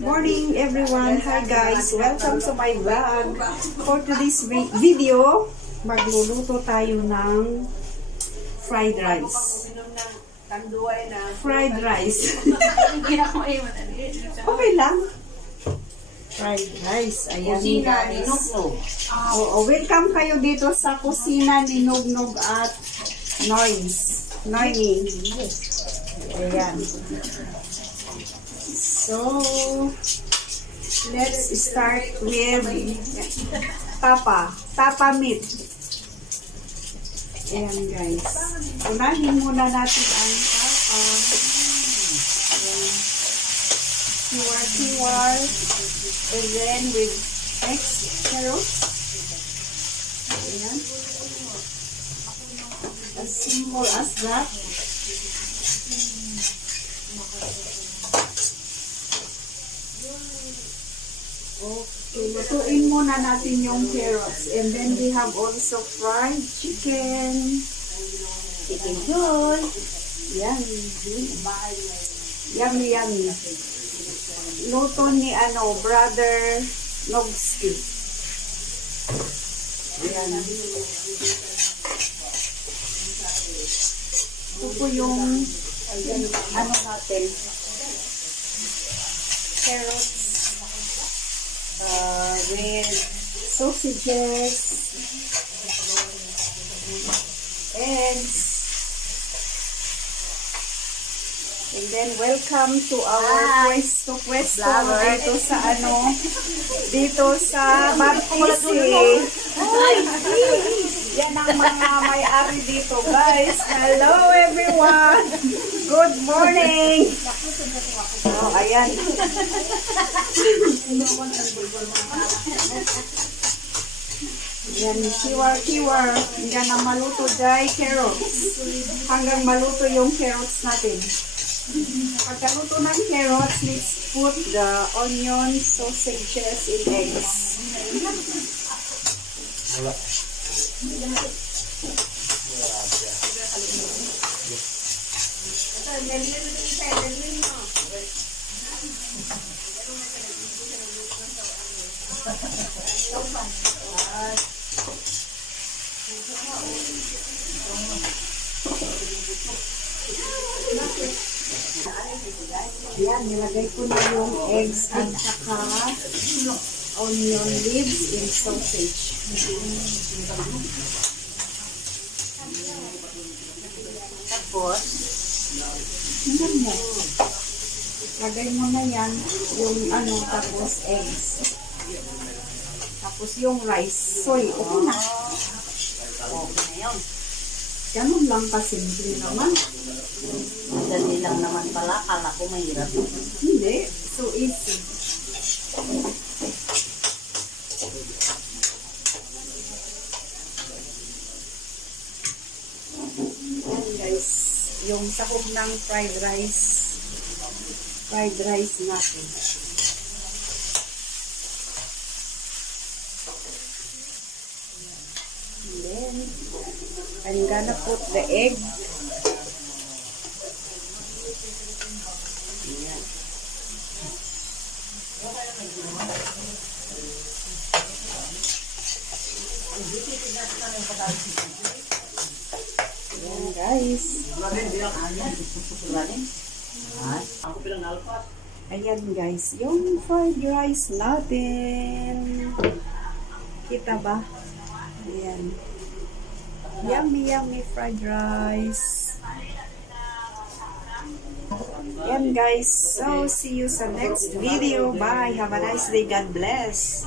Morning everyone! Hi guys! Welcome to my vlog! For today's video, magluluto tayo ng fried rice. Fried rice. Okay lang. Fried rice. Ayan guys. Oo, welcome kayo dito sa kusina ni Nugnog at Noise. Ayan. So, let's start with tapa meat. Ayan guys. Unahin muna natin ang tapa. Ayan. Kiwar. And then with carrots. Ayan. As simple as that. Okay, lutuin muna natin yung carrots. And then we have also fried chicken. Chicken joy. Yummy. Luto ni brother Nogski. Ayan. Ito po yung natin. Carrots. With sausages, eggs, and then welcome to our pwesto dito sa Baptisi. Yan ang mga may-ari dito guys. Hello everyone! Good morning! Oh, ayan. Yan, kiwar. Yan ang maluto dyan, carrots. Hanggang maluto yung carrots natin. Pagkaluto ng carrots, let's put the onion, sausages, and eggs. Yan, nilagay ko na yung eggs at saka onion leaves and sausage. Tapos, lagay mo na yan yung tapos eggs. Tapos yung rice. Soy, okay na. Okay na yun. Ganun lang kasimple naman. Madali lang naman pala. Kala ko mahirap. Hindi. So easy. Yan guys. Yung sahog ng fried rice. Fried rice natin. And then, I'm gonna put the egg. Ayan guys. Ayan guys, yung fried rice natin. Kita ba? Ayan. Yummy fried rice. Ayan guys. So, see you sa next video. Bye. Have a nice day. God bless.